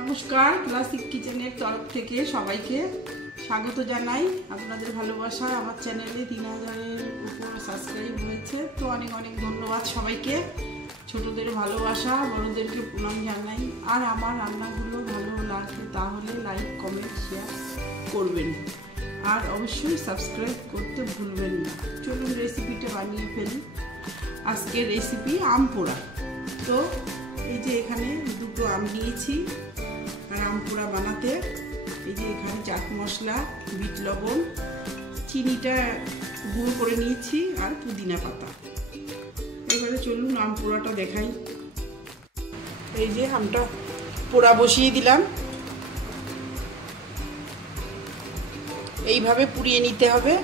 নমস্কার, ক্লাসিক কিচেনের তরফ থেকে সবাইকে স্বাগত জানাই। আপনাদের ভালোবাসা আমার চ্যানেলে 3000-এর উপর সাবস্ক্রাইব হয়েছে, তো অনেক অনেক ধন্যবাদ সবাইকে। ছোটদের ভালোবাসা, বড়দেরকে প্রণাম জানাই। আর আমার রান্নাগুলো ভালো লাগবে তাহলে লাইক, কমেন্ট, শেয়ার করবেন, আর অবশ্যই সাবস্ক্রাইব করতে ভুলবেন না। চলুন রেসিপিটা বানিয়ে ফেলি। আজকের রেসিপি আম পোড়া। তো এই যে এখানে দুটো আম নিয়েছি, আর আম পোড়া বানাতে এই যে এখানে চাট মশলা, বিট লবণ, চিনিটা গুঁড়ো করে নিয়েছি, আর পুদিনা পাতা। এবারে চলুন আম পোড়াটা দেখাই। এই যে আমটা পোড়া বসিয়ে দিলাম, এইভাবে পুড়িয়ে নিতে হবে।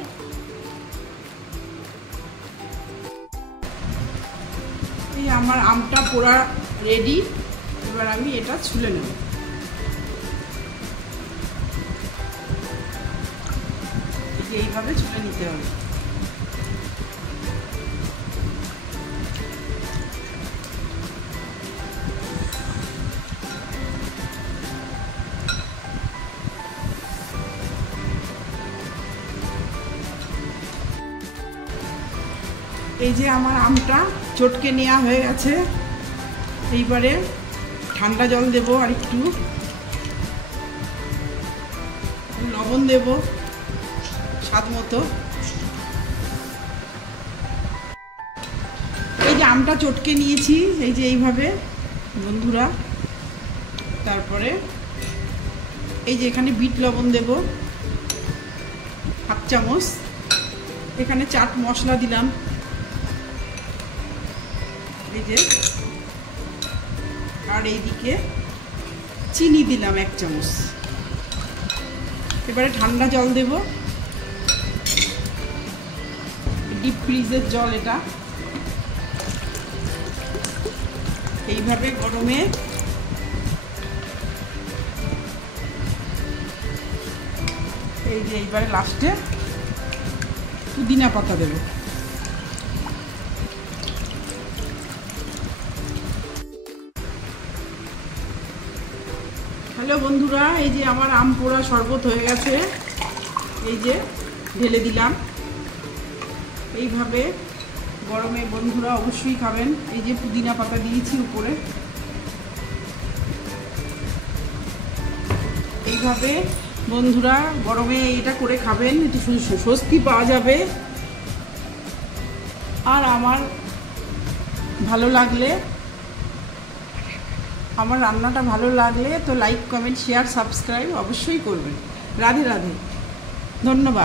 এই আমার আমটা পোড়া রেডি। এবার আমি এটা ছুলে নেব। এইভাবে ছুলে নিতে হবে। এই যে আমার আমটা চটকে নেওয়া হয়ে গেছে। এইবারে ঠান্ডা জল দেব, আর একটু লবণ দেব স্বাদ মতো। এই যে আমটা চটকে নিয়েছি, এই যে এইভাবে বন্ধুরা। তারপরে এই যে এখানে বিট লবণ দেব হাফ চামচ। এখানে চাট মশলা দিলাম, এই যে, আর এইদিকে চিনি দিলাম 1 চামচ। এবারে ঠান্ডা জল দেব, ডিপ ফ্রিজের জল এটা। এইভাবে গরমে এই যে এইবারে লাস্টে পুদিনা পাতা দেব। হ্যালো বন্ধুরা, এই যে আমার আম পোড়া শরবত হয়ে গেছে। এই যে ঢেলে দিলাম। এইভাবে গরমে বন্ধুরা অবশ্যই খাবেন। এই যে পুদিনা পাতা দিয়েছি উপরে। এইভাবে বন্ধুরা গরমে এটা করে খাবেন, একটু স্বস্তি পাওয়া যাবে। আর আমার ভালো লাগলে, আমার রান্নাটা ভালো লাগলে তো লাইক, কমেন্ট, শেয়ার, সাবস্ক্রাইব অবশ্যই করবেন। রাধে রাধে, ধন্যবাদ।